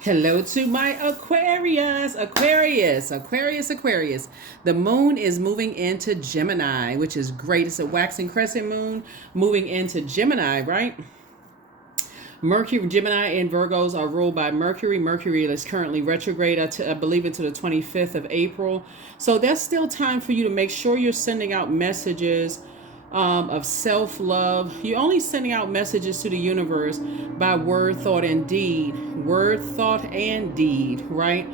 Hello to my Aquarius. The moon is moving into Gemini, which is great. It's a waxing crescent moon moving into Gemini, right? Mercury, Gemini, and Virgos are ruled by Mercury. Mercury is currently retrograde, I believe, until the 25th of April. So there's still time for you to make sure you're sending out messages of self-love. You're only sending out messages to the universe by word, thought, and deed. Word, thought, and deed, right?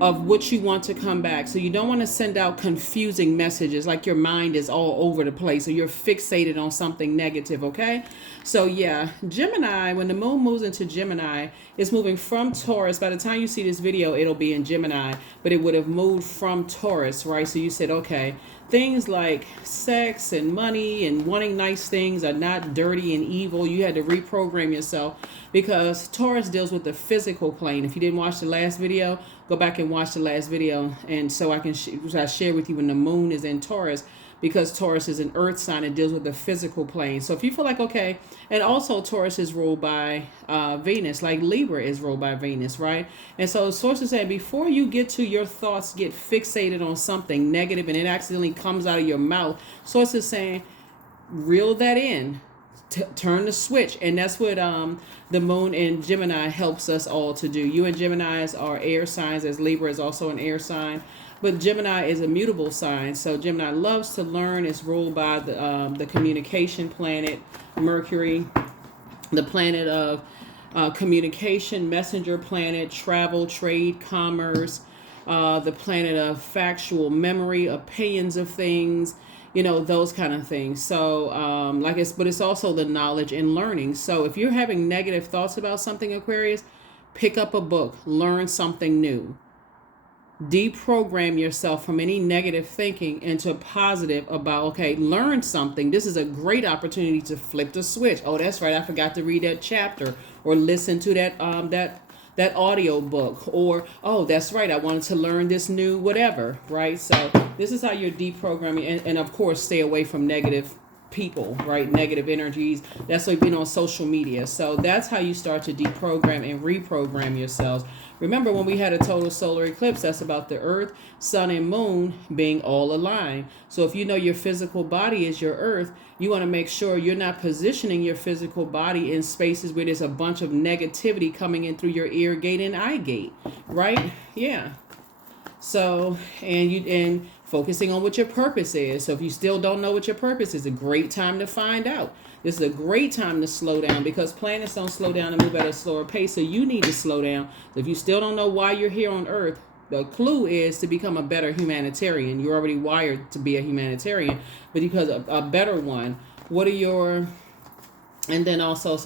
Of what you want to come back. So you don't want to send out confusing messages like your mind is all over the place or you're fixated on something negative, okay? So yeah, Gemini, when the moon moves into Gemini, it's moving from Taurus. By the time you see this video, it'll be in Gemini, but it would have moved from Taurus, right? So you said, okay, things like sex and money and wanting nice things are not dirty and evil. You had to reprogram yourself because Taurus deals with the physical plane. If you didn't watch the last video, go back and watch the last video. And so I can I share with you when the moon is in Taurus, because Taurus is an earth sign and deals with the physical plane. So if you feel like, okay, and also Taurus is ruled by Venus, like Libra is ruled by Venus, right? And so sources say before you get to your thoughts, get fixated on something negative and it accidentally comes out of your mouth, sources saying, reel that in. Turn the switch. And that's what the moon in Gemini helps us all to do. You and Geminis are air signs, as Libra is also an air sign, but Gemini is a mutable sign. So Gemini loves to learn. It's ruled by the communication planet Mercury, the planet of communication, messenger planet, travel, trade, commerce, the planet of factual memory, opinions of things, those kind of things. So but it's also the knowledge and learning. So if you're having negative thoughts about something, Aquarius, pick up a book, learn something new. Deprogram yourself from any negative thinking into positive about, okay, learn something. This is a great opportunity to flip the switch. Oh, that's right, I forgot to read that chapter, or listen to that audio book, or oh, that's right, I wanted to learn this new whatever, right? So this is how you're deprogramming, and of course stay away from negative people, right? Negative energies. That's like being on social media. So that's how you start to deprogram and reprogram yourselves. Remember, when we had a total solar eclipse, that's about the earth, sun, and moon being all aligned. So if you know your physical body is your earth, you want to make sure you're not positioning your physical body in spaces where there's a bunch of negativity coming in through your ear gate and eye gate, right? Yeah. So, and focusing on what your purpose is. So if you still don't know what your purpose is, a great time to find out. This is a great time to slow down, because planets don't slow down and move at a slower pace. So you need to slow down. So if you still don't know why you're here on Earth, the clue is to become a better humanitarian. You're already wired to be a humanitarian, but because a better one. What are your and then also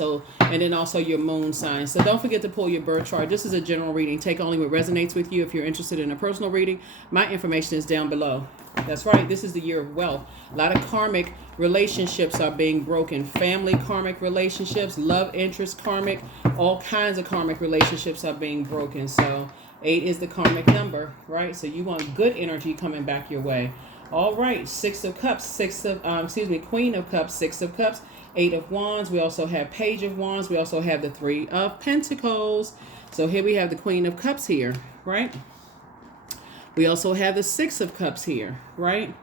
your moon sign. So don't forget to pull your birth chart. This is a general reading. Take only what resonates with you. If you're interested in a personal reading, my information is down below. That's right. This is the year of wealth. A lot of karmic relationships are being broken. Family karmic relationships, love interest karmic, all kinds of karmic relationships are being broken. So 8 is the karmic number, right? So you want good energy coming back your way. All right. 6 of Cups, Queen of Cups, 6 of Cups, 8 of Wands. We also have Page of Wands. We also have the 3 of Pentacles. So here we have the Queen of Cups here, right? We also have the 6 of Cups here, right?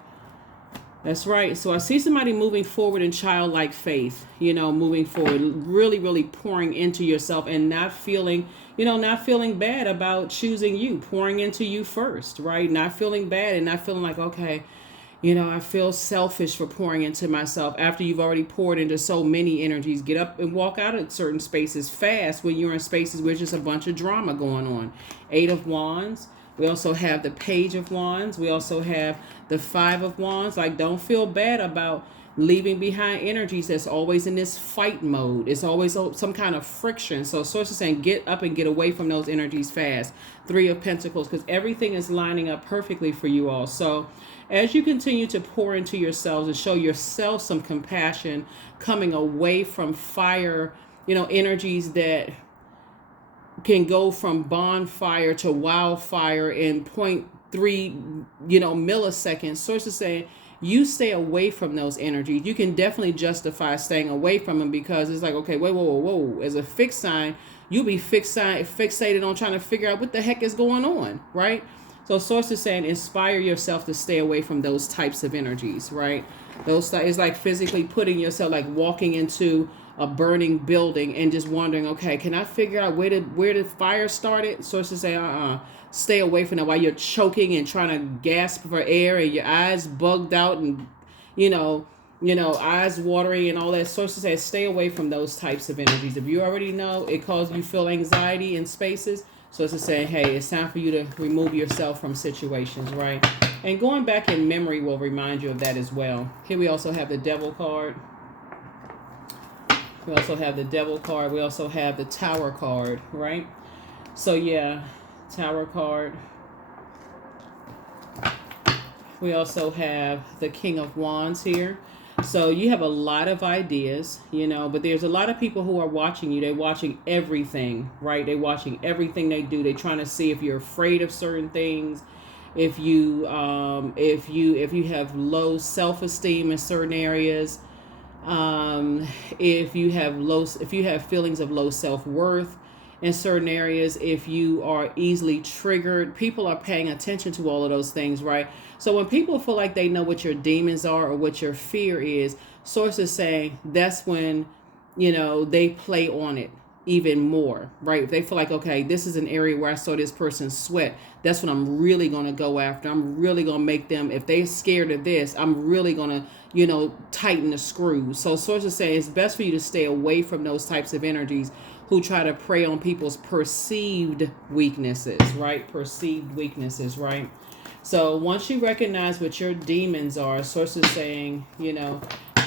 That's right. So I see somebody moving forward in childlike faith, moving forward, really, really pouring into yourself and not feeling bad about choosing you, pouring into you first, right? Not feeling bad and not feeling like, okay, I feel selfish for pouring into myself after you've already poured into so many energies. Get up and walk out of certain spaces fast when you're in spaces where there's just a bunch of drama going on. 8 of Wands. We also have the Page of Wands. We also have the 5 of Wands. Like, don't feel bad about leaving behind energies that's always in this fight mode. It's always some kind of friction. So sources saying get up and get away from those energies fast. 3 of Pentacles, because everything is lining up perfectly for you all. So as you continue to pour into yourselves and show yourself some compassion, coming away from fire, energies that can go from bonfire to wildfire in 0.3 milliseconds. Sources say you stay away from those energies. You can definitely justify staying away from them, because it's like, okay, whoa. As a fixed sign, you'll be fixated on trying to figure out what the heck is going on, right? So source is saying inspire yourself to stay away from those types of energies, right? Those it's like physically putting yourself, like walking into a burning building and just wondering, okay, can I figure out where the fire started? Sources say, stay away from that while you're choking and trying to gasp for air and your eyes bugged out and you know, eyes watering and all that. Sources say stay away from those types of energies. If you already know it causes you feel anxiety in spaces, sources saying, hey, it's time for you to remove yourself from situations, right? And going back in memory will remind you of that as well. Here we also have the Devil card. We also have the Devil card. We also have the Tower card, right? So yeah, Tower card. We also have the King of Wands here. So you have a lot of ideas, but there's a lot of people who are watching you. They're watching everything, right? They're watching everything they do. They're trying to see if you're afraid of certain things, if you have low self-esteem in certain areas, if you have feelings of low self-worth in certain areas, if you are easily triggered. People are paying attention to all of those things, right? So when people feel like they know what your demons are or what your fear is, sources saying that's when they play on it even more, right? If they feel like, okay, this is an area where I saw this person sweat, that's what I'm really going to go after. I'm really going to make them, if they're scared of this, I'm really going to tighten the screws. So sources say it's best for you to stay away from those types of energies who try to prey on people's perceived weaknesses, right? Perceived weaknesses, right? So once you recognize what your demons are, sources saying,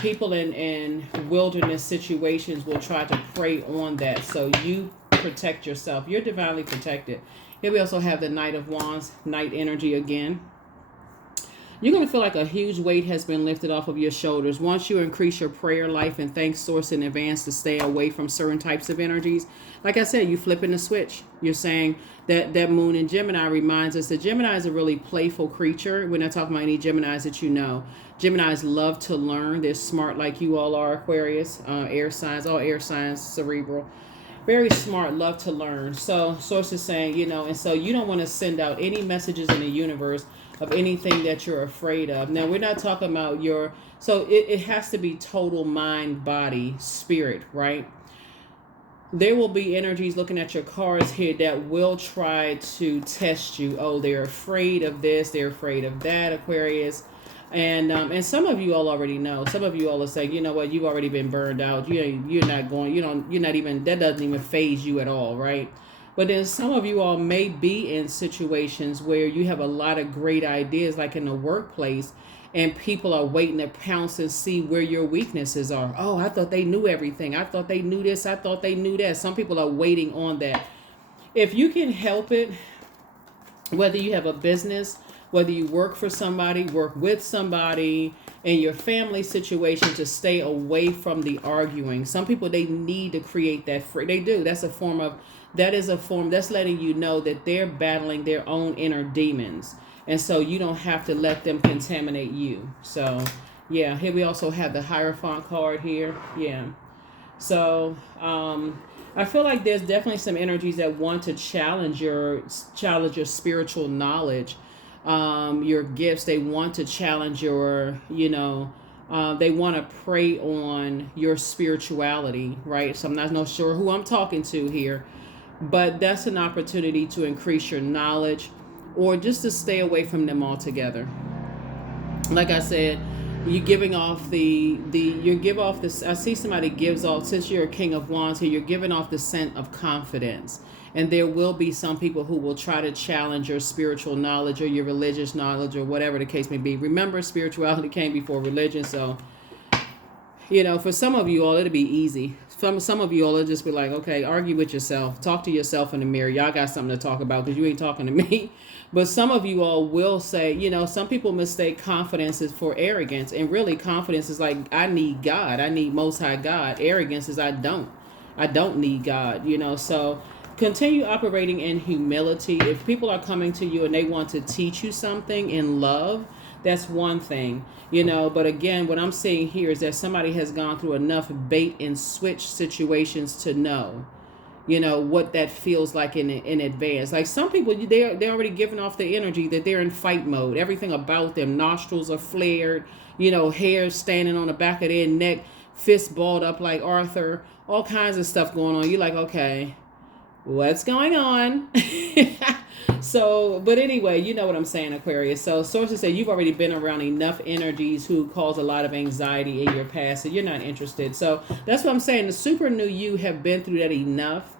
people in wilderness situations will try to prey on that. So you protect yourself. You're divinely protected. Here we also have the Knight of Wands, Knight energy again. You're going to feel like a huge weight has been lifted off of your shoulders. Once you increase your prayer life and thank source in advance to stay away from certain types of energies, like I said, you flipping the switch. You're saying that moon in Gemini reminds us that Gemini is a really playful creature. We're not talking about any Geminis that you know. Geminis love to learn. They're smart like you all are, Aquarius, air signs, all air signs, cerebral. Very smart, love to learn. So source is saying, and so you don't want to send out any messages in the universe of anything that you're afraid of. Now, we're not talking about so it has to be total mind, body, spirit, right? There will be energies looking at your cards here that will try to test you. Oh, they're afraid of this, they're afraid of that, Aquarius. And some of you all already know. Some of you all are saying, you know what, you've already been burned out. You're not going, you're not even, that doesn't even phase you at all, right? But then some of you all may be in situations where you have a lot of great ideas, like in the workplace, and people are waiting to pounce and see where your weaknesses are. Oh, I thought they knew everything. I thought they knew this. I thought they knew that. Some people are waiting on that. If you can help it, whether you have a business, whether you work for somebody, work with somebody, in your family situation, to stay away from the arguing. Some people, they need to create that they do. That's letting you know that they're battling their own inner demons. And so you don't have to let them contaminate you. So, yeah, here we also have the Hierophant card here. Yeah. So, I feel like there's definitely some energies that want to challenge your spiritual knowledge, your gifts. They want to challenge your, they want to prey on your spirituality, right? So I'm not sure who I'm talking to here, but that's an opportunity to increase your knowledge or just to stay away from them altogether. Like I said, you're giving off I see somebody gives off, since you're a King of Wands here, you're giving off the scent of confidence. And there will be some people who will try to challenge your spiritual knowledge or your religious knowledge or whatever the case may be. Remember, spirituality came before religion. So, for some of you all, it'll be easy. Some of you all will just be like, okay, argue with yourself. Talk to yourself in the mirror. Y'all got something to talk about because you ain't talking to me. But some of you all will say, some people mistake confidence for arrogance. And really, confidence is like, I need God. I need Most High God. Arrogance is I don't need God, So continue operating in humility. If people are coming to you and they want to teach you something in love, that's one thing, but again, what I'm seeing here is that somebody has gone through enough bait and switch situations to know, what that feels like in advance. Like some people, they're already giving off the energy that they're in fight mode. Everything about them, nostrils are flared, hair standing on the back of their neck, fists balled up like Arthur, all kinds of stuff going on. You're like, okay, what's going on? So, but anyway, you know what I'm saying, Aquarius. So sources say you've already been around enough energies who cause a lot of anxiety in your past, so you're not interested. So that's what I'm saying. The super new you have been through that enough.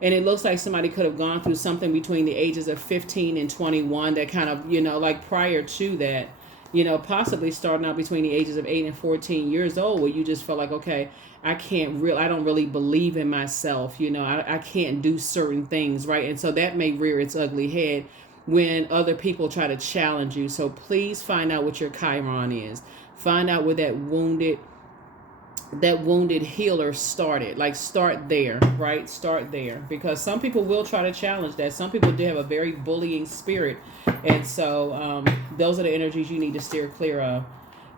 And it looks like somebody could have gone through something between the ages of 15 and 21 that kind of, like prior to that, possibly starting out between the ages of 8 and 14 years old, where you just felt like, okay, I don't really believe in myself. I can't do certain things, right? And so that may rear its ugly head when other people try to challenge you. So please find out what your Chiron is. Find out where that wounded healer started. Like, start there, right? Start there, because some people will try to challenge that. Some people do have a very bullying spirit, and so those are the energies you need to steer clear of,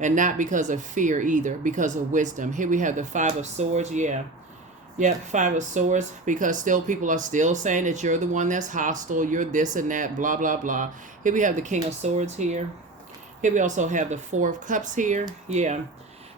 and not because of fear either, because of wisdom. Here we have the Five of Swords. Five of Swords, because still people are still saying that you're the one that's hostile, you're this and that, blah blah blah. Here we have the King of Swords here. Here we also have the Four of Cups here.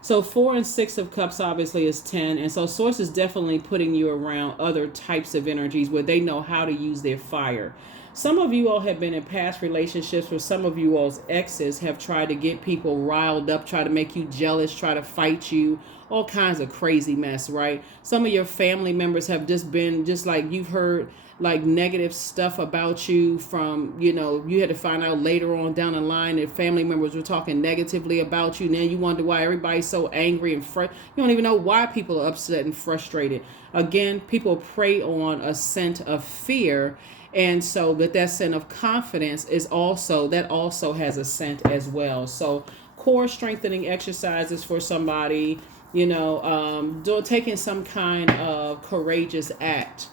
So 4 and 6 of Cups obviously is 10. And so Source is definitely putting you around other types of energies where they know how to use their fire. Some of you all have been in past relationships where some of you all's exes have tried to get people riled up, try to make you jealous, try to fight you, all kinds of crazy mess, right? Some of your family members have just been just like, you've heard like negative stuff about you from, you had to find out later on down the line that family members were talking negatively about you. Now you wonder why everybody's so angry and you don't even know why people are upset and frustrated. Again, people prey on a scent of fear. And so that scent of confidence also has a scent as well. So core strengthening exercises for somebody, taking some kind of courageous act.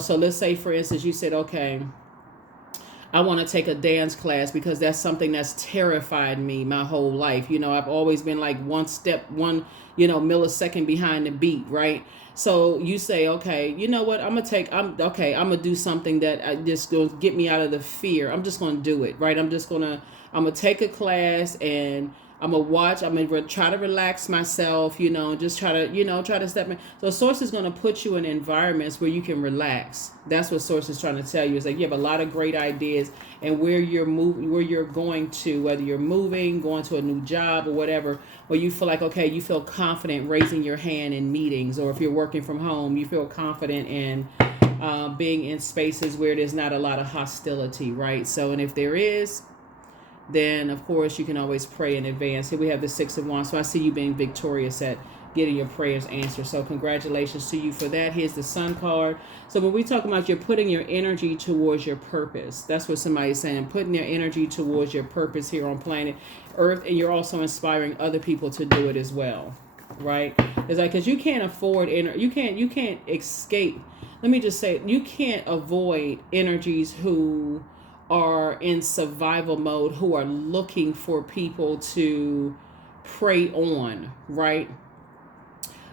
So let's say, for instance, you said, okay, I want to take a dance class because that's something that's terrified me my whole life. I've always been like one millisecond behind the beat, right? So you say, okay, you know what? I'm going to do something that just going to get me out of the fear. I'm just going to do it, right? I'm going to take a class and I'm going to watch. I'm going to try to relax myself, just try to step in. So Source is going to put you in environments where you can relax. That's what Source is trying to tell you. It's like you have a lot of great ideas, and where you're going to, whether you're moving, going to a new job or whatever, where you feel like, okay, you feel confident raising your hand in meetings, or if you're working from home, you feel confident in being in spaces where there's not a lot of hostility, right? So, and if there is, then of course you can always pray in advance. Here we have the Six of Wands. So I see you being victorious at getting your prayers answered. So congratulations to you for that. Here's the Sun card. So when we talk about you're putting your energy towards your purpose, that's what somebody's saying, putting their energy towards your purpose here on planet Earth, and you're also inspiring other people to do it as well, right? It's like, because you can't afford you can't escape. Let me just say, you can't avoid energies who are in survival mode, who are looking for people to prey on, right?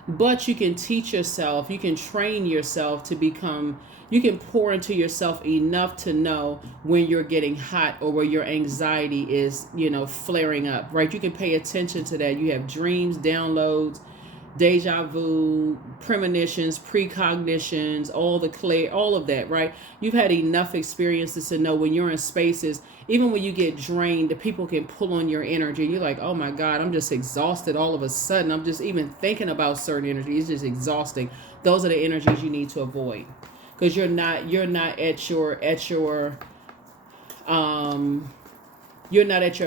But you can teach yourself, you can train yourself to become, you can pour into yourself enough to know when you're getting hot or where your anxiety is, flaring up, right? You can pay attention to that. You have dreams, downloads, deja vu, premonitions, precognitions, all of that, right? You've had enough experiences to know when you're in spaces, even when you get drained, the people can pull on your energy. You're like, oh my God, I'm just exhausted all of a sudden. I'm just even thinking about certain energy. It's just exhausting. Those are the energies you need to avoid, because you're not at your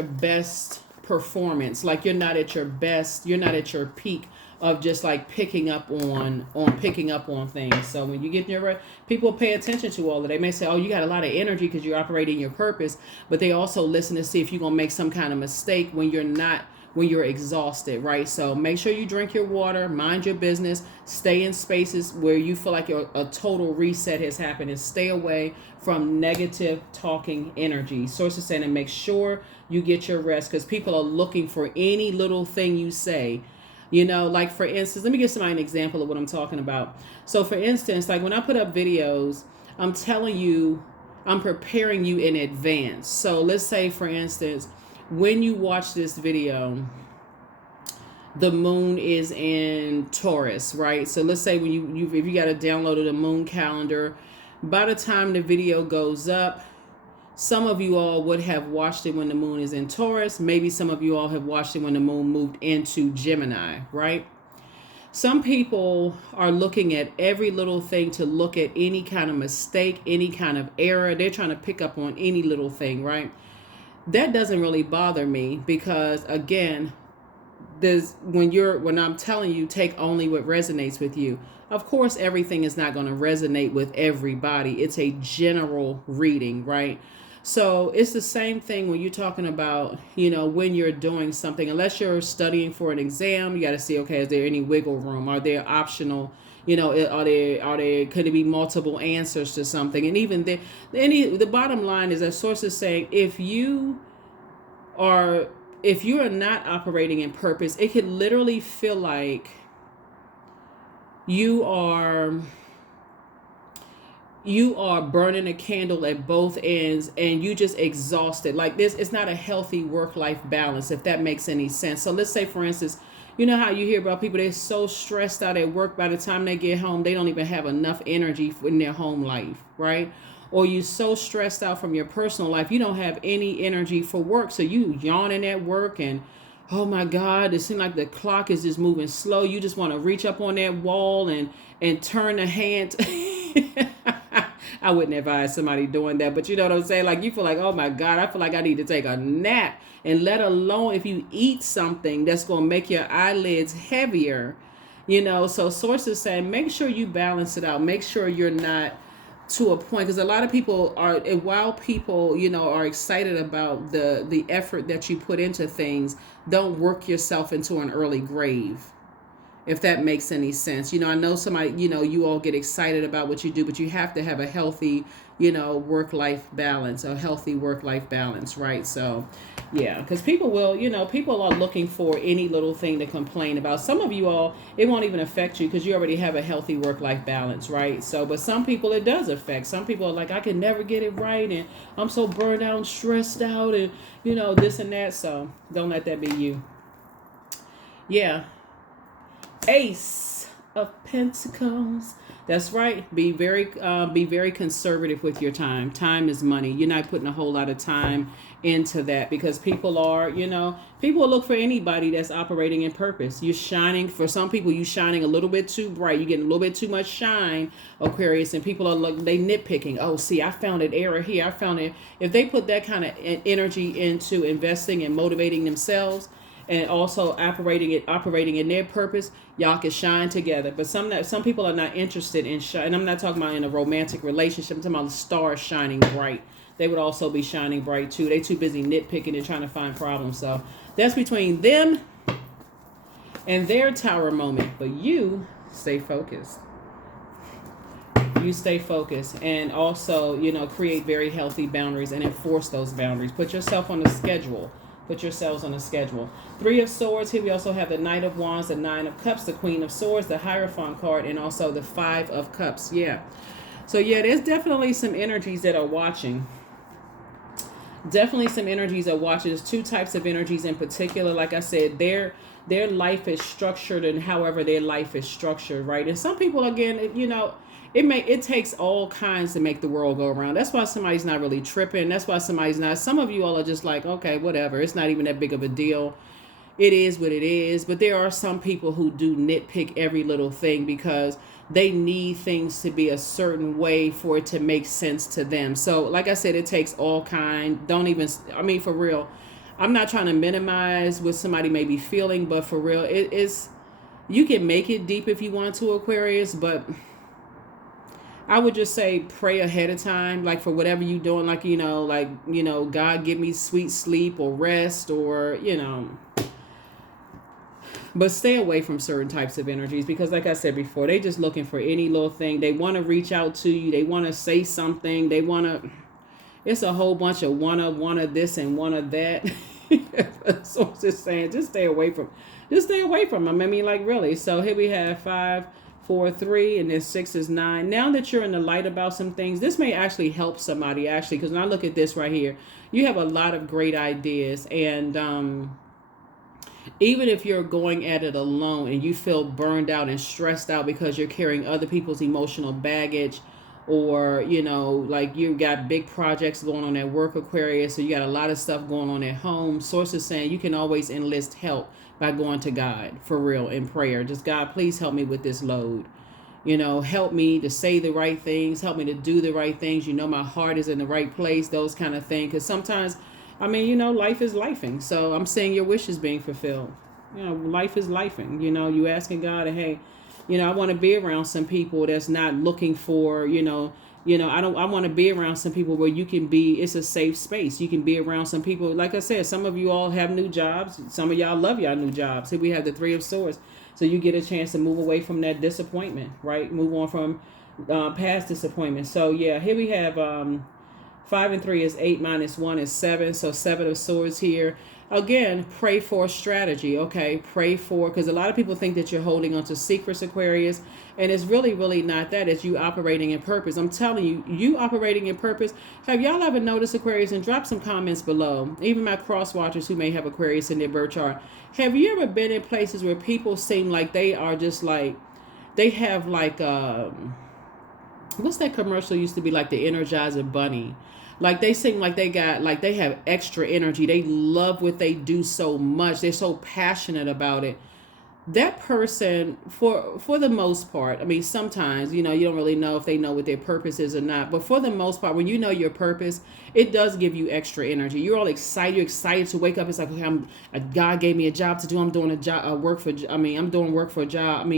best performance. Like you're not at your peak of just like picking up on things. So when you get in your, people pay attention to all of that. They may say, oh, you got a lot of energy because you're operating your purpose, but they also listen to see if you're gonna make some kind of mistake when you're exhausted, right? So make sure you drink your water, mind your business, stay in spaces where you feel like a total reset has happened, and stay away from negative talking energy. Sources saying, and make sure you get your rest, because people are looking for any little thing you say You know, like for instance, let me give somebody an example of what I'm talking about. So for instance, like when I put up videos, I'm telling you, I'm preparing you in advance. So let's say for instance, when you watch this video, the moon is in Taurus, right? So let's say when you if you got to download the moon calendar, by the time the video goes up, some of you all would have watched it when the moon is in Taurus. Maybe some of you all have watched it when the moon moved into Gemini, right? Some people are looking at every little thing to look at any kind of mistake, any kind of error. They're trying to pick up on any little thing, right? That doesn't really bother me because again, when I'm telling you, take only what resonates with you. Of course, everything is not going to resonate with everybody. It's a general reading, right? So it's the same thing when you're talking about, when you're doing something, unless you're studying for an exam, you got to see, okay, is there any wiggle room? Are there optional, could it be multiple answers to something? And even the bottom line is that source is saying, if you are not operating in purpose, it could literally feel like you are burning a candle at both ends and you just exhausted. Like this, it's not a healthy work-life balance, if that makes any sense. So let's say, for instance, you know how you hear about people, they're so stressed out at work, by the time they get home, they don't even have enough energy in their home life, right? Or you so stressed out from your personal life, you don't have any energy for work. So you yawning at work and, oh my God, it seems like the clock is just moving slow. You just want to reach up on that wall and turn the hand. I wouldn't advise somebody doing that, but you know what I'm saying? Like you feel like, oh my God, I feel like I need to take a nap. And let alone if you eat something that's going to make your eyelids heavier, So sources say, make sure you balance it out. Make sure you're not to a point, because a lot of people are, while people are excited about the effort that you put into things, don't work yourself into an early grave, if that makes any sense. I know somebody, you all get excited about what you do, but you have to have a healthy work-life balance, right? So yeah, because people will, people are looking for any little thing to complain about. Some of you all, it won't even affect you because you already have a healthy work-life balance, right? So, but some people it does affect. Some people are like, I can never get it right, and I'm so burned out and stressed out, and this and that. So don't let that be you. Yeah. Ace of Pentacles. That's right. Be very conservative with your time. Time is money. You're not putting a whole lot of time into that because people are, people look for anybody that's operating in purpose. You're shining. For some people, you're shining a little bit too bright. You're getting a little bit too much shine, Aquarius, and people are like, they nitpicking. Oh, see, I found an error here. I found it. If they put that kind of energy into investing and motivating themselves, and also operating in their purpose, y'all can shine together. But some people are not interested in shine. And I'm not talking about in a romantic relationship. I'm talking about the stars shining bright. They would also be shining bright too. They too busy nitpicking and trying to find problems. So that's between them and their tower moment. But you stay focused. You stay focused, and also create very healthy boundaries and enforce those boundaries. Put yourself on a schedule. Put yourselves on a schedule. 3 of Swords. Here we also have the Knight of Wands, the 9 of Cups, the Queen of Swords, the Hierophant card, and also the 5 of Cups. Yeah. So yeah, there's definitely some energies that are watching. Definitely some energies are watching. There's 2 types of energies in particular. Like I said, their life is structured, and however their life is structured, right? And some people, again, it takes all kinds to make the world go around. That's why somebody's not really tripping. That's why somebody's not. Some of you all are just like, okay, whatever. It's not even that big of a deal. It is what it is. But there are some people who do nitpick every little thing because they need things to be a certain way for it to make sense to them. So like I said, it takes all kind. For real, I'm not trying to minimize what somebody may be feeling, but for real, you can make it deep if you want to, Aquarius, but I would just say pray ahead of time, like for whatever you're doing, God give me sweet sleep or rest or, but stay away from certain types of energies because like I said before, they just looking for any little thing. They want to reach out to you. They want to say something. It's a whole bunch of one of this and one of that. So I'm just saying, just stay away from Just stay away from them. I mean, like, really. So here we have 5, 4, 3, and then 6 is 9. Now that you're in the light about some things, this may actually help somebody, actually, because when I look at this right here, you have a lot of great ideas. And even if you're going at it alone and you feel burned out and stressed out because you're carrying other people's emotional baggage, or like you got big projects going on at work, Aquarius, so you got a lot of stuff going on at home, sources saying you can always enlist help by going to God for real in prayer. Just, God, please help me with this load. Help me to say the right things, help me to do the right things. My heart is in the right place, those kind of things. Because sometimes, life is lifing. So I'm saying your wish is being fulfilled. Life is lifing. You asking God, hey, I want to be around some people that's not looking for, I want to be around some people where you can be, it's a safe space. You can be around some people. Like I said, some of you all have new jobs. Some of y'all love y'all new jobs. Here we have the 3 of Swords. So you get a chance to move away from that disappointment, right? Move on from past disappointment. So yeah, here we have 5 and 3 is 8 minus 1 is 7. So 7 of Swords here. Again, pray for strategy, okay? Pray for, because a lot of people think that you're holding on to secrets, Aquarius, and it's really, really not that. It's you operating in purpose. I'm telling you, you operating in purpose. Have y'all ever noticed, Aquarius, and drop some comments below, even my cross watchers who may have Aquarius in their birth chart. Have you ever been in places where people seem like they are just like, they have like, what's that commercial used to be, like the Energizer Bunny? Like they seem like they have extra energy. They love what they do so much. They're so passionate about it. That person, for the most part, sometimes, you don't really know if they know what their purpose is or not. But for the most part, when you know your purpose, it does give you extra energy. You're all excited. You're excited to wake up. It's like, okay, God gave me a job to do. I'm doing a job, I'm doing work for a job.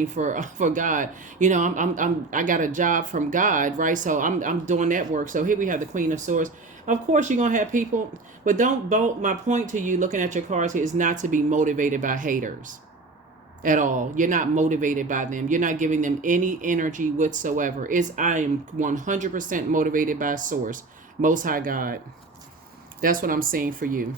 For God. I got a job from God, right? So I'm doing that work. So here we have the Queen of Swords. Of course, you're gonna have people, but don't. My point to you, looking at your cards here, is not to be motivated by haters. At all. You're not motivated by them. You're not giving them any energy whatsoever. I am 100% motivated by Source, Most High God. That's what I'm saying for you.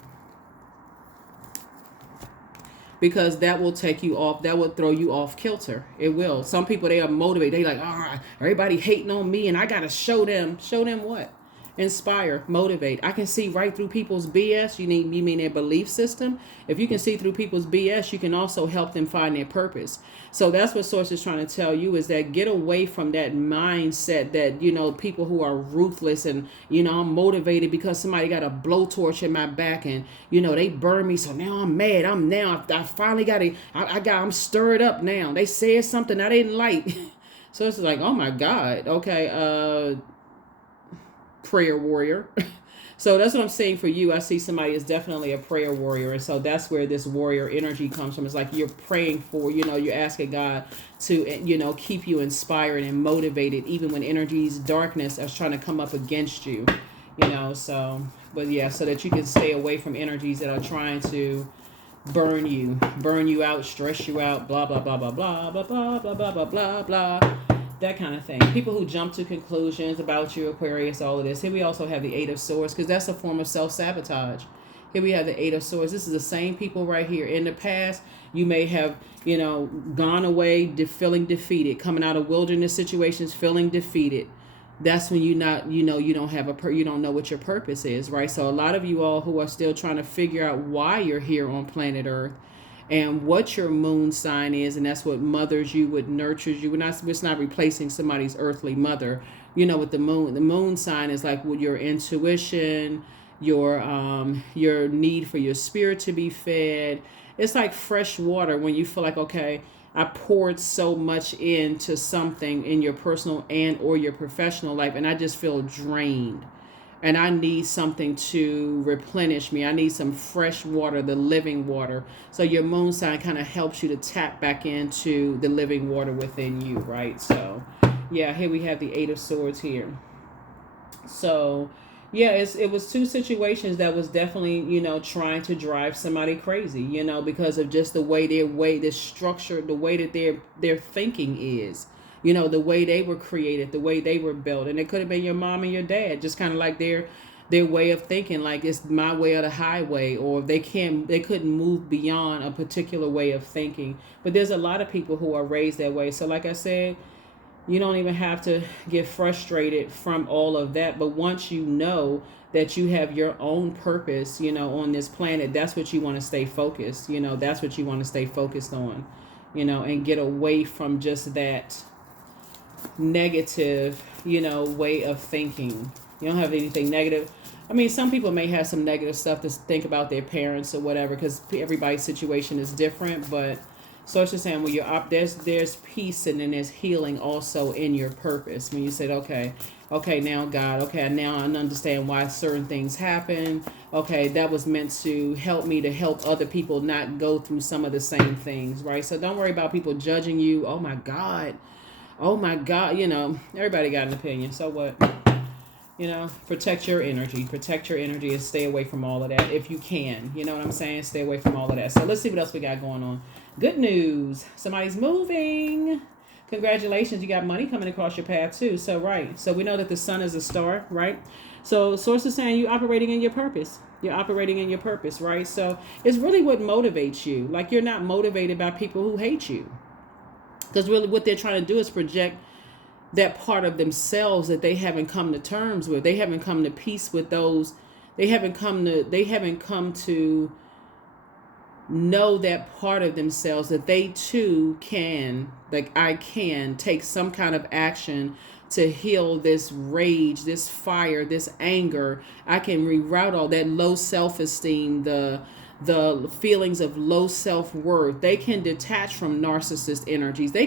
Because that will take you off. That will throw you off kilter. It will. Some people, they are motivated. They like, all right, everybody hating on me, and I gotta show them. Show them what? Inspire, motivate. I can see right through people's BS. You mean their belief system? If you can see through people's BS, you can also help them find their purpose. So that's what Source is trying to tell you, is that get away from that mindset that, people who are ruthless and, I'm motivated because somebody got a blowtorch in my back and, they burn me. So now I'm mad. I finally got it. I'm stirred up now. They said something I didn't like. So it's like, oh my God. Okay. Prayer warrior. So that's what I'm saying for you. I see somebody is definitely a prayer warrior, and so that's where this warrior energy comes from. It's like you're praying for, you're asking God to, keep you inspired and motivated even when energies, darkness is trying to come up against you, so, but yeah, so that you can stay away from energies that are trying to burn you out, stress you out, blah blah blah blah blah blah blah blah blah blah blah blah. That kind of thing. People who jump to conclusions about you, Aquarius, all of this. Here we also have the 8 of Swords, because that's a form of self-sabotage. Here we have the 8 of Swords. This is the same people right here. In the past, you may have, gone away feeling defeated, coming out of wilderness situations, feeling defeated. That's when you don't know what your purpose is, right? So a lot of you all who are still trying to figure out why you're here on planet Earth, and what your moon sign is, and that's what mothers you, what nurtures you. It's not replacing somebody's earthly mother. With the moon sign is like with your intuition, your need for your spirit to be fed. It's like fresh water when you feel like, okay, I poured so much into something in your personal and or your professional life, and I just feel drained. And I need something to replenish me. I need some fresh water, the living water. So your moon sign kind of helps you to tap back into the living water within you, right? So, yeah, here we have the 8 of Swords here. So, yeah, it was 2 situations that was definitely, trying to drive somebody crazy, because of just the way the structure, the way that their thinking is. The way they were created, the way they were built. And it could have been your mom and your dad, just kind of like their their way of thinking, like it's my way or the highway, or they couldn't move beyond a particular way of thinking. But there's a lot of people who are raised that way. So like I said, you don't even have to get frustrated from all of that. But once you know that you have your own purpose, on this planet, that's what you want to stay focused. That's what you want to stay focused on, and get away from just that negative, way of thinking. You don't have anything negative. I mean, some people may have some negative stuff to think about their parents or whatever, because everybody's situation is different. But so it's just saying, when you're up, there's peace, and then there's healing also in your purpose. When you said, okay, now God, okay, now I understand why certain things happen. Okay, that was meant to help me to help other people not go through some of the same things, right? So don't worry about people judging you. Oh my God, everybody got an opinion. So what? Protect your energy. Protect your energy and stay away from all of that if you can. You know what I'm saying? Stay away from all of that. So let's see what else we got going on. Good news. Somebody's moving. Congratulations. You got money coming across your path too. So, right. So we know that the sun is a star, right? So source is saying you're operating in your purpose. You're operating in your purpose, right? So it's really what motivates you. Like, you're not motivated by people who hate you. Because really what they're trying to do is project that part of themselves that they haven't come to terms with. They haven't come to peace with those. They haven't come to know that part of themselves, that they too can, like I can, take some kind of action to heal this rage, this fire, this anger. I can reroute all that low self-esteem, the feelings of low self-worth. They can detach from narcissist energies. They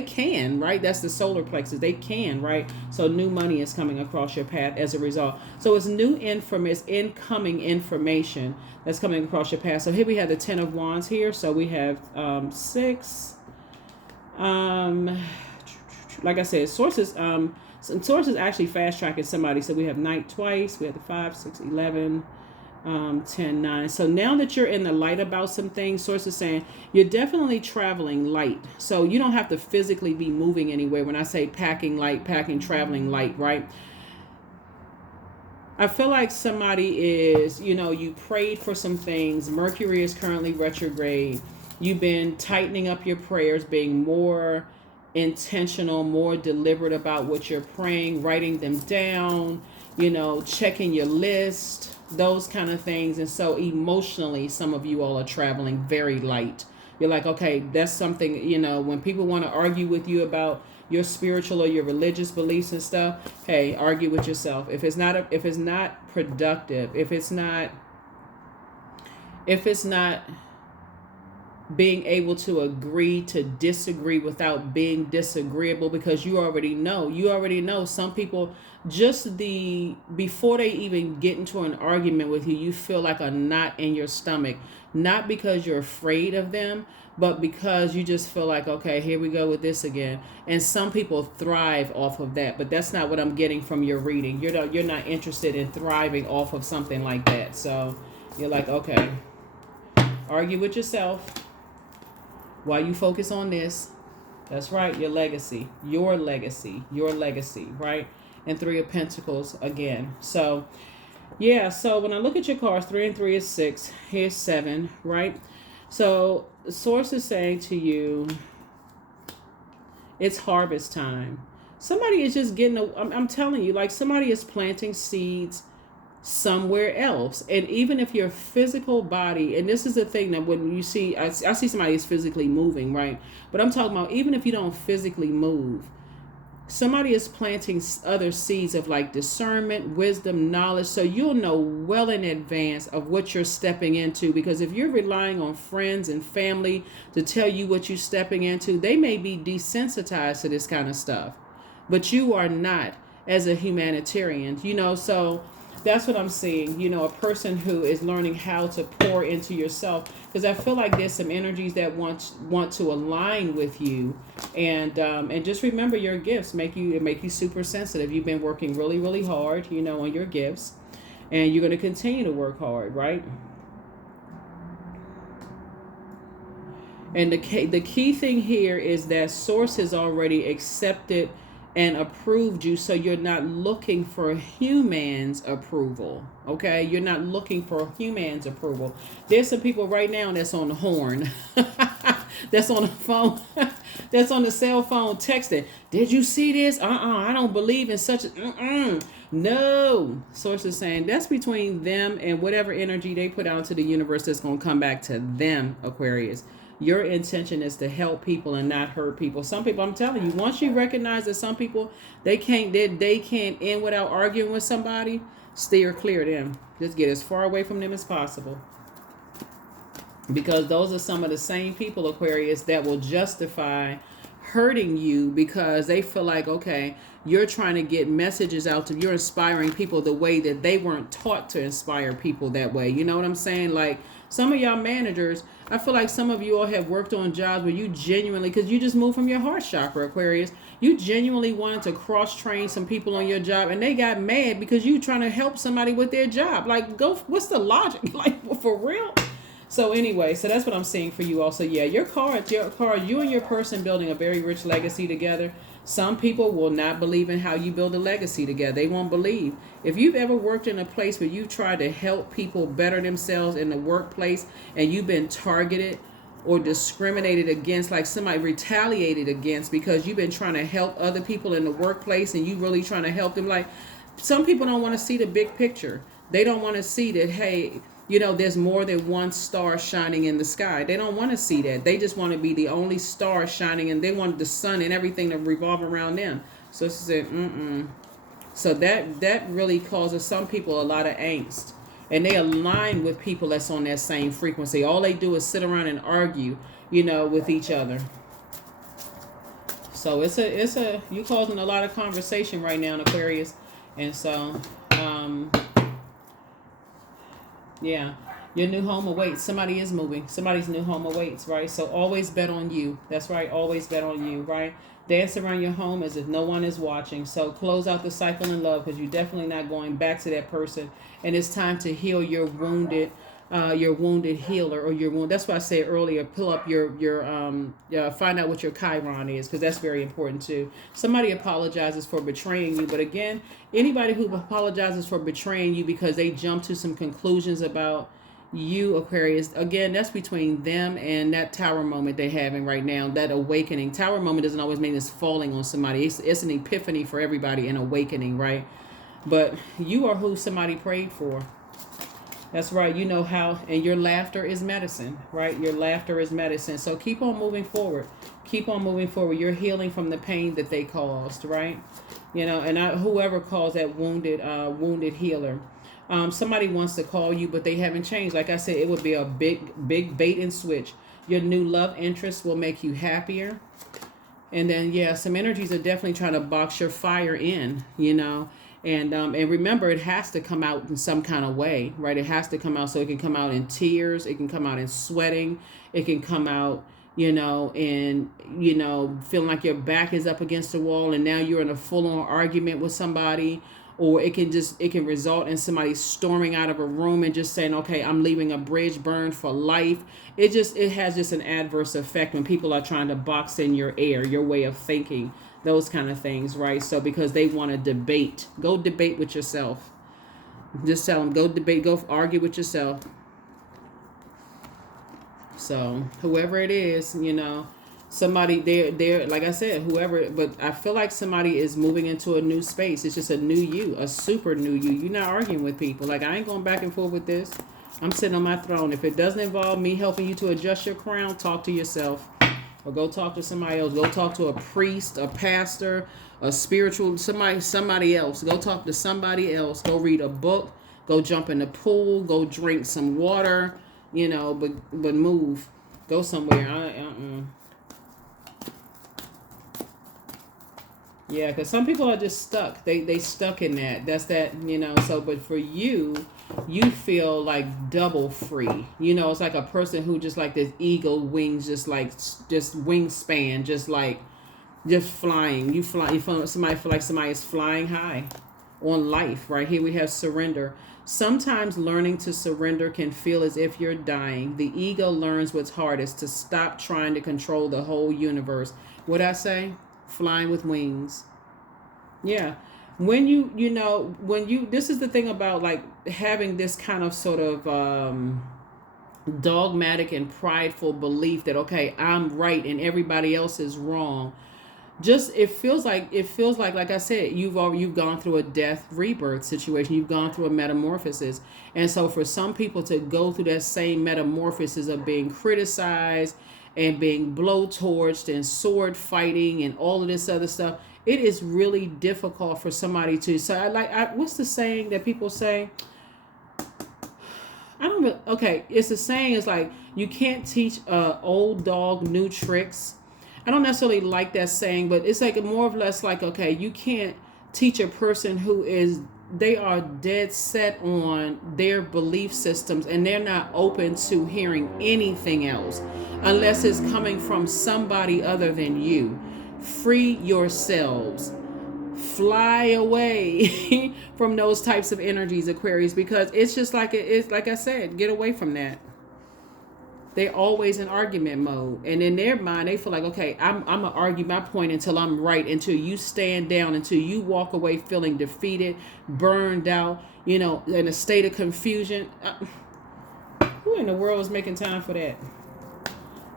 can, right? That's the solar plexus. They can, right? So new money is coming across your path as a result. So it's incoming information that's coming across your path. So here we have the 10 of Wands here. So we have 6. Like I said, sources actually fast tracking somebody. So we have Knight twice. We have the 5, 6, 11. 10, 9. So now that you're in the light about some things, source is saying you're definitely traveling light. So you don't have to physically be moving anywhere. When I say packing light, traveling light, right? I feel like somebody is, you prayed for some things. Mercury is currently retrograde. You've been tightening up your prayers, being more intentional, more deliberate about what you're praying, writing them down, checking your list, those kind of things. And so emotionally, some of you all are traveling very light. You're like, okay, that's something, when people want to argue with you about your spiritual or your religious beliefs and stuff, hey, argue with yourself. If it's not productive, if it's not being able to agree to disagree without being disagreeable, because you already know some people, before they even get into an argument with you, you feel like a knot in your stomach, not because you're afraid of them, but because you just feel like, okay, here we go with this again. And some people thrive off of that, but that's not what I'm getting from your reading. You're not interested in thriving off of something like that. So you're like, okay, argue with yourself while you focus on this. That's right, your legacy, right? And 3 of Pentacles again. So yeah, so when I look at your cards, 3 and 3 is 6. Here's 7, right? So the source is saying to you, it's harvest time. Somebody is just I'm telling you, like, somebody is planting seeds somewhere else. And even if your physical body, and this is the thing that when you see, I see somebody is physically moving, right? But I'm talking about even if you don't physically move, somebody is planting other seeds of like discernment, wisdom, knowledge. So you'll know well in advance of what you're stepping into. Because if you're relying on friends and family to tell you what you're stepping into, they may be desensitized to this kind of stuff. But you are not, as a humanitarian, so that's what I'm seeing, a person who is learning how to pour into yourself. Because I feel like there's some energies that want to align with you, and just remember your gifts make you super sensitive. You've been working really, really hard, on your gifts, and you're going to continue to work hard, right? And the key thing here is that source has already accepted and approved you, so you're not looking for humans' approval. Okay, you're not looking for humans' approval. There's some people right now that's on the horn, that's on the phone, that's on the cell phone texting. Did you see this? I don't believe in such a. No. Sources saying that's between them and whatever energy they put out to the universe that's going to come back to them, Aquarius. Your intention is to help people and not hurt people. Some people, I'm telling you, once you recognize that some people, they can't end without arguing with somebody, steer clear of them. Just get as far away from them as possible. Because those are some of the same people, Aquarius, that will justify hurting you because they feel like, okay, you're trying to get messages out to, you're inspiring people the way that they weren't taught to inspire people that way. You know what I'm saying? Like some of y'all managers, I feel like some of you all have worked on jobs where you genuinely, because you just moved from your heart chakra, Aquarius, you genuinely wanted to cross-train some people on your job and they got mad because you trying to help somebody with their job. Like, what's the logic? Like, for real? So anyway, so that's what I'm seeing for you also. Yeah, your card, you and your person building a very rich legacy together. Some people will not believe in how you build a legacy together. They won't believe. If you've ever worked in a place where you tried to help people better themselves in the workplace and you've been targeted or discriminated against, like somebody retaliated against because you've been trying to help other people in the workplace and you really trying to help them. Like some people don't want to see the big picture. They don't want to see that, hey, you know, there's more than one star shining in the sky. They don't want to see that. They just want to be the only star shining, and they want the sun and everything to revolve around them. So she said, So that really causes some people a lot of angst. And they align with people that's on that same frequency. All they do is sit around and argue, you know, with each other. So you causing a lot of conversation right now in Aquarius. And so, yeah, your new home awaits. Somebody is moving. Somebody's new home awaits, right? So always bet on you. That's right. Always bet on you, right? Dance around your home as if no one is watching. So close out the cycle in love because you're definitely not going back to that person. And it's time to heal your wounded healer or your wound. That's why I said earlier, pull up your find out what your Chiron is, because that's very important too. Somebody apologizes for betraying you, but again, anybody who apologizes for betraying you because they jump to some conclusions about you, Aquarius, again, that's between them and that tower moment they're having right now, that awakening. Tower moment doesn't always mean it's falling on somebody. It's an epiphany for everybody, an awakening, right? But you are who somebody prayed for. That's right. You know how, and your laughter is medicine, right? Your laughter is medicine. So keep on moving forward. Keep on moving forward. You're healing from the pain that they caused, right? You know, and whoever calls that wounded healer. Somebody wants to call you, but they haven't changed. Like I said, it would be a big bait and switch. Your new love interest will make you happier. And then, yeah, some energies are definitely trying to box your fire in, you know. And remember, it has to come out in some kind of way, right? It has to come out. So it can come out in tears. It can come out in sweating. It can come out, you know, in, you know, feeling like your back is up against the wall and now you're in a full-on argument with somebody. Or it can result in somebody storming out of a room and just saying, okay, I'm leaving a bridge burned for life. It has just an adverse effect when people are trying to box in your air, your way of thinking, those kind of things, right? So because they want to debate, go debate with yourself. Just tell them, go debate, go argue with yourself. So whoever it is, you know, somebody they're like I said, whoever, but I feel like somebody is moving into a new space. It's just a new you, a super new you. You're not arguing with people. Like, I ain't going back and forth with this. I'm sitting on my throne. If it doesn't involve me helping you to adjust your crown, talk to yourself. Or go talk to somebody else. Go talk to a priest, a pastor, a spiritual, somebody else. Go talk to somebody else. Go read a book. Go jump in the pool. Go drink some water. You know, but move. Go somewhere. Yeah, because some people are just stuck. They stuck in that. That's that, you know. So, but for you, you feel like double free. You know, it's like a person who just like this eagle wings, just wingspan, just flying. You feel like somebody is flying high on life. Right here we have surrender. Sometimes learning to surrender can feel as if you're dying. The ego learns what's hardest, to stop trying to control the whole universe. What I say? Flying with wings. Yeah. When you, this is the thing about like having this kind of sort of dogmatic and prideful belief that, okay, I'm right and everybody else is wrong. Just it feels like I said, you've gone through a death rebirth situation, you've gone through a metamorphosis, and so for some people to go through that same metamorphosis of being criticized and being blowtorched and sword fighting and all of this other stuff, it is really difficult for somebody to, so what's the saying that people say, I don't really, okay, it's the saying is like, you can't teach a old dog new tricks. I don't necessarily like that saying, but it's like more or less like, okay, you can't teach a person who is, they are dead set on their belief systems and they're not open to hearing anything else unless it's coming from somebody other than you. Free yourselves. Fly away from those types of energies, Aquarius, because it's just like it's like I said, get away from that. They're always in argument mode, and in their mind they feel like, okay, I'm gonna argue my point until I'm right, until you stand down, until you walk away feeling defeated, burned out, in a state of confusion. Who in the world is making time for that?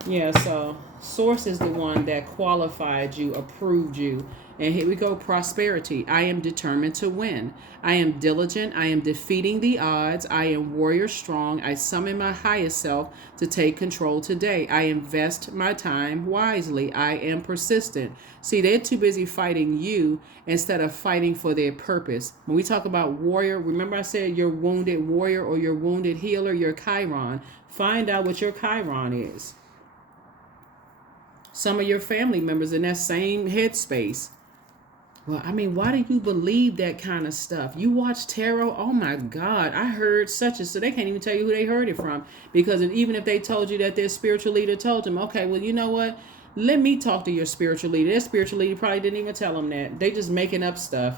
Yeah, so source is the one that qualified you, approved you. And here we go, prosperity. I am determined to win. I am diligent. I am defeating the odds. I am warrior strong. I summon my highest self to take control today. I invest my time wisely. I am persistent. See, they're too busy fighting you instead of fighting for their purpose. When we talk about warrior, remember I said your wounded warrior or your wounded healer, your Chiron. Find out what your Chiron is. Some of your family members in that same headspace. Well, I mean, why do you believe that kind of stuff? You watch tarot? Oh my God, I heard such and so. They can't even tell you who they heard it from. Because even if they told you that their spiritual leader told them, okay, well, you know what? Let me talk to your spiritual leader. Their spiritual leader probably didn't even tell them that. They just making up stuff.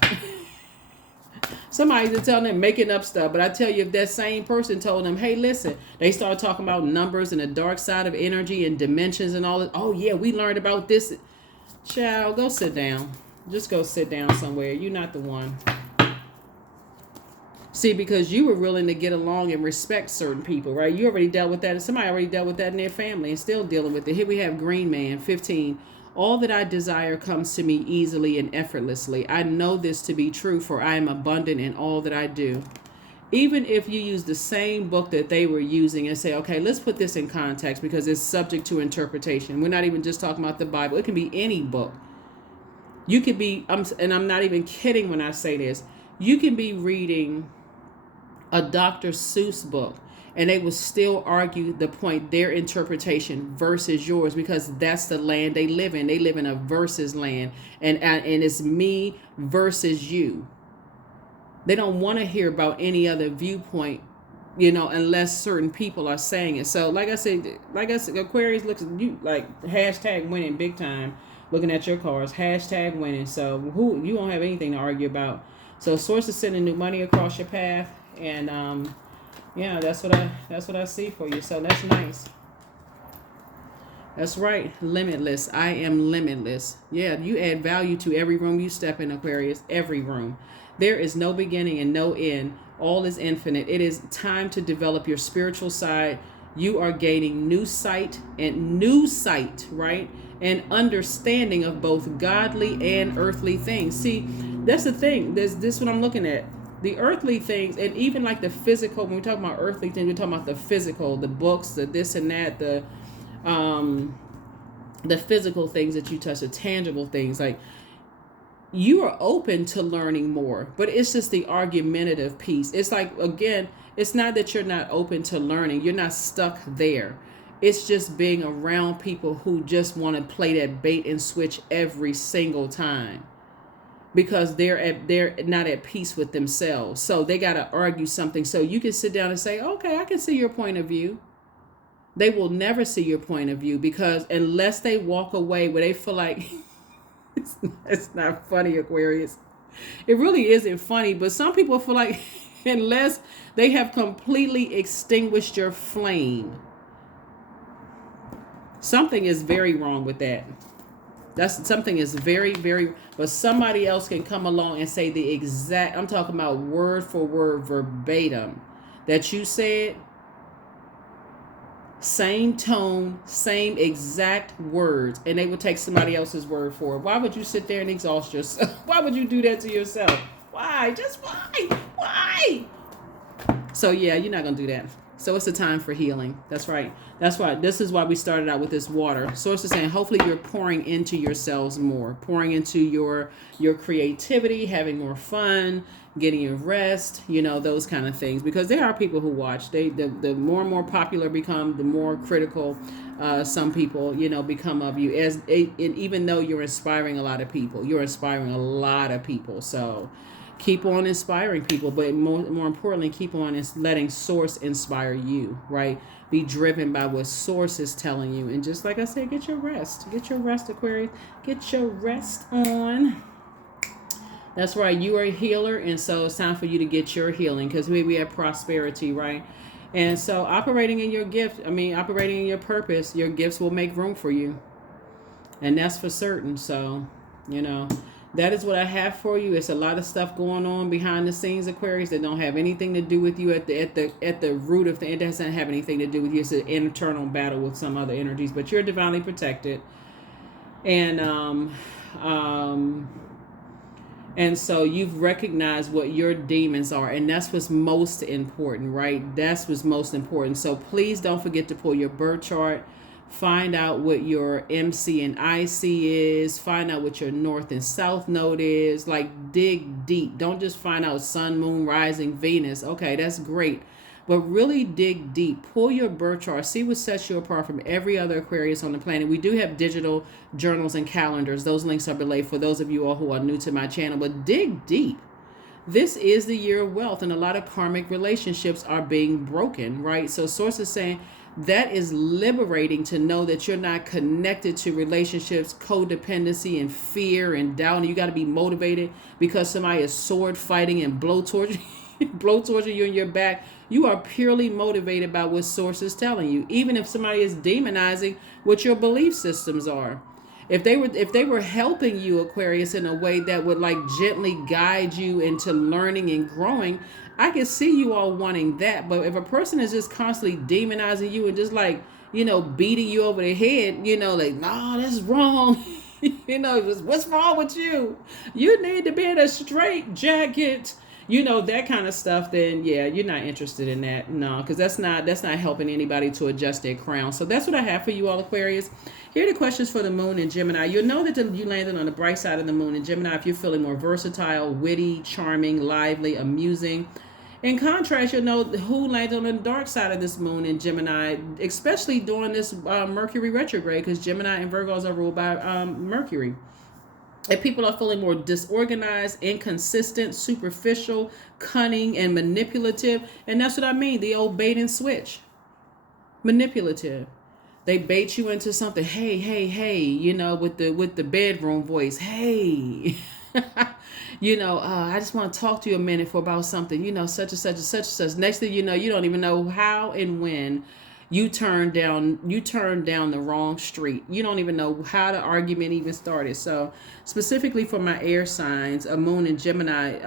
Somebody's telling them making up stuff. But I tell you, if that same person told them, hey, listen, they start talking about numbers and the dark side of energy and dimensions and all that. Oh, yeah, we learned about this. Child, go sit down. Just go sit down somewhere. You're not the one. See, because you were willing to get along and respect certain people, right? You already dealt with that. And somebody already dealt with that in their family and still dealing with it. Here we have Green Man, 15. All that I desire comes to me easily and effortlessly. I know this to be true, for I am abundant in all that I do. Even if you use the same book that they were using and say, okay, let's put this in context because it's subject to interpretation. We're not even just talking about the Bible. It can be any book. You could be, and I'm not even kidding when I say this, you can be reading a Dr. Seuss book and they will still argue the point, their interpretation versus yours, because that's the land they live in. They live in a versus land, and it's me versus you. They don't want to hear about any other viewpoint, unless certain people are saying it. So like I said, Aquarius looks at you like hashtag winning big time. Looking at your cards, hashtag winning. So who you won't have anything to argue about. So source is sending new money across your path, and yeah, that's what I see for you. So that's nice. That's right, limitless. I am limitless. Yeah, you add value to every room you step in, Aquarius. Every room. There is no beginning and no end. All is infinite. It is time to develop your spiritual side. You are gaining new sight, right? And understanding of both godly and earthly things. See, that's the thing. This what I'm looking at. The earthly things, and even like the physical, when we talk about earthly things, we're talking about the physical, the books, the this and that, the physical things that you touch, the tangible things. Like, you are open to learning more, but it's just the argumentative piece. It's like, again, it's not that you're not open to learning. You're not stuck there. It's just being around people who just want to play that bait and switch every single time, because they're not at peace with themselves. So they got to argue something. So you can sit down and say, okay, I can see your point of view. They will never see your point of view, because unless they walk away where they feel like it's not funny, Aquarius. It really isn't funny, but some people feel like unless they have completely extinguished your flame, something is very wrong with that. That's something is very, very, but somebody else can come along and say the exact, I'm talking about word for word, verbatim, that you said, same tone, same exact words, and they would take somebody else's word for it. Why would you sit there and exhaust yourself? Why would you do that to yourself? Why? Just why? Why? So yeah, you're not gonna do that. So it's a time for healing. That's right. That's why this is why we started out with this water. Source is saying hopefully you're pouring into yourselves more, pouring into your creativity, having more fun, getting your rest, those kind of things. Because there are people who watch. The more and more popular become, the more critical some people, become of you. And even though you're inspiring a lot of people, So keep on inspiring people, but more importantly, keep on letting source inspire you, right? Be driven by what source is telling you. And just like I said, get your rest. Get your rest, Aquarius. Get your rest on. That's right. You are a healer. And so it's time for you to get your healing, because we have prosperity, right? And so operating in your operating in your purpose, your gifts will make room for you. And that's for certain. So, that is what I have for you. It's a lot of stuff going on behind the scenes, Aquarius, that don't have anything to do with you at the root of the. It doesn't have anything to do with you. It's an internal battle with some other energies, but you're divinely protected, and so you've recognized what your demons are, and that's what's most important, right? That's what's most important. So please don't forget to pull your birth chart. Find out what your MC and IC is. Find out what your north and south node is. Like, dig deep. Don't just find out sun, moon, rising, Venus. Okay, that's great. But really dig deep. Pull your birth chart. See what sets you apart from every other Aquarius on the planet. We do have digital journals and calendars. Those links are below for those of you all who are new to my channel. But dig deep. This is the year of wealth, and a lot of karmic relationships are being broken, right? So Source is saying that is liberating to know that you're not connected to relationships, codependency, and fear and doubt. And you got to be motivated because somebody is sword fighting and blow torture you in your back. You are purely motivated by what Source is telling you, even if somebody is demonizing what your belief systems are. If they were helping you, Aquarius, in a way that would like gently guide you into learning and growing, I can see you all wanting that. But if a person is just constantly demonizing you and just like, beating you over the head, like, nah, that's wrong. What's wrong with you? You need to be in a straight jacket. That kind of stuff, then yeah, you're not interested in that. No, because that's not helping anybody to adjust their crown. So that's what I have for you all, Aquarius. Here are the questions for the moon in Gemini. You'll know that you landed on the bright side of the moon in Gemini if you're feeling more versatile, witty, charming, lively, amusing. In contrast, you'll know who landed on the dark side of this moon in Gemini, especially during this Mercury retrograde, because Gemini and Virgos are ruled by Mercury. If people are feeling more disorganized, inconsistent, superficial, cunning, and manipulative, and that's what I mean, the old bait and switch. Manipulative. They bait you into something. Hey, hey, hey, with the bedroom voice. Hey, I just want to talk to you a minute for about something, such and such and such and such. Next thing you know, you don't even know how and when you turned down the wrong street. You don't even know how the argument even started. So specifically for my air signs, a moon in Gemini,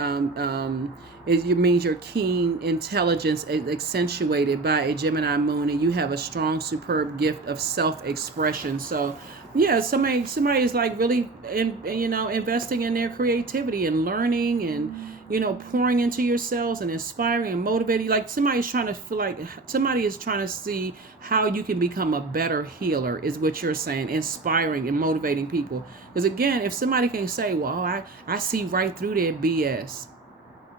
it means your keen intelligence is accentuated by a Gemini moon, and you have a strong, superb gift of self-expression. So yeah, somebody is like really investing in their creativity and learning and pouring into yourselves and inspiring and motivating. Like somebody is trying to see how you can become a better healer, is what you're saying, inspiring and motivating people. Because again, if somebody can say, well, I see right through their BS,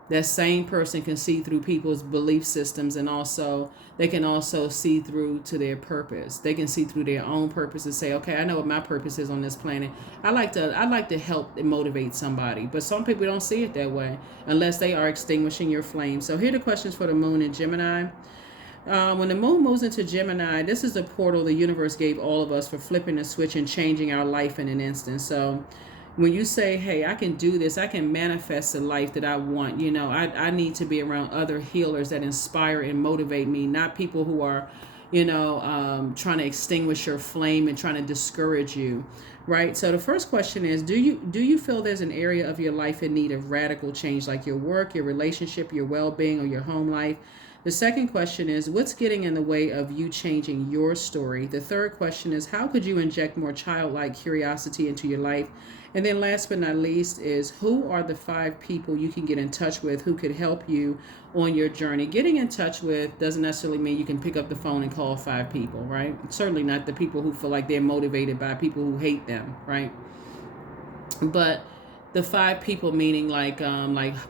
that same person can see through people's belief systems, and also they can also see through to their purpose. They can see through their own purpose and say, okay, I know what my purpose is on this planet. I like to help and motivate somebody. But some people don't see it that way unless they are extinguishing your flame. So here are the questions for the moon in Gemini. When the moon moves into Gemini, this is the portal the universe gave all of us for flipping the switch and changing our life in an instant. So when you say, hey, I can do this, I can manifest the life that I want, I need to be around other healers that inspire and motivate me, not people who are, trying to extinguish your flame and trying to discourage you. right? So the first question is, do you feel there's an area of your life in need of radical change, like your work, your relationship, your well-being, or your home life? The second question is, what's getting in the way of you changing your story? The third question is, how could you inject more childlike curiosity into your life? And then last but not least is, who are the 5 people you can get in touch with who could help you on your journey? Getting in touch with doesn't necessarily mean you can pick up the phone and call 5 people, right? Certainly not the people who feel like they're motivated by people who hate them, right? But the 5 people meaning like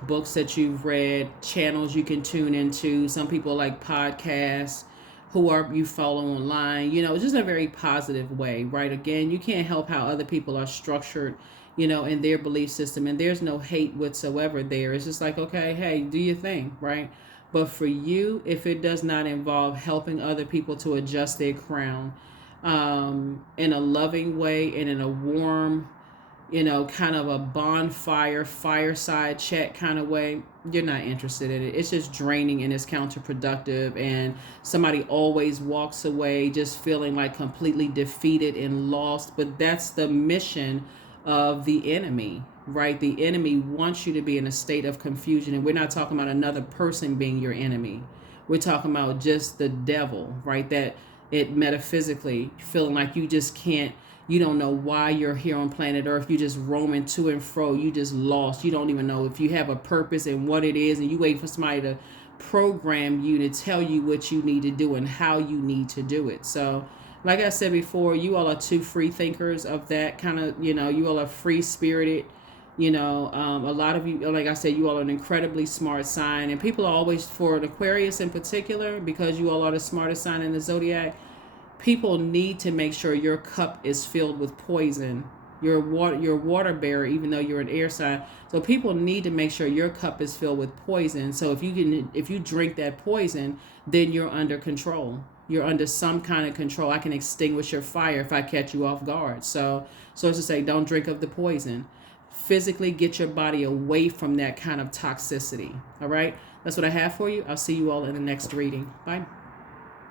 books that you've read, channels you can tune into. Some people like podcasts, who are you follow online, just in a very positive way, right? Again, you can't help how other people are structured, in their belief system, and there's no hate whatsoever there. It's just like, okay, hey, do your thing, right? But for you, if it does not involve helping other people to adjust their crown, in a loving way and in a warm, kind of a bonfire, fireside chat kind of way, you're not interested in it. It's just draining and it's counterproductive. And somebody always walks away just feeling like completely defeated and lost. But that's the mission of the enemy, right? The enemy wants you to be in a state of confusion. And we're not talking about another person being your enemy. We're talking about just the devil, right? That it metaphysically feeling like you just can't, you don't know why you're here on planet Earth. You just roaming to and fro. You just lost. You don't even know if you have a purpose and what it is. And you wait for somebody to program you to tell you what you need to do and how you need to do it. So, like I said before, you all are 2 free thinkers of that kind of, you all are free spirited. A lot of you, like I said, you all are an incredibly smart sign. And people are always, for an Aquarius in particular, because you all are the smartest sign in the zodiac, people need to make sure your cup is filled with poison. You're water bearer, even though you're an air sign. So people need to make sure your cup is filled with poison. So if you drink that poison, then you're under control. You're under some kind of control. I can extinguish your fire if I catch you off guard. So as to say, don't drink of the poison. Physically get your body away from that kind of toxicity. All right? That's what I have for you. I'll see you all in the next reading. Bye.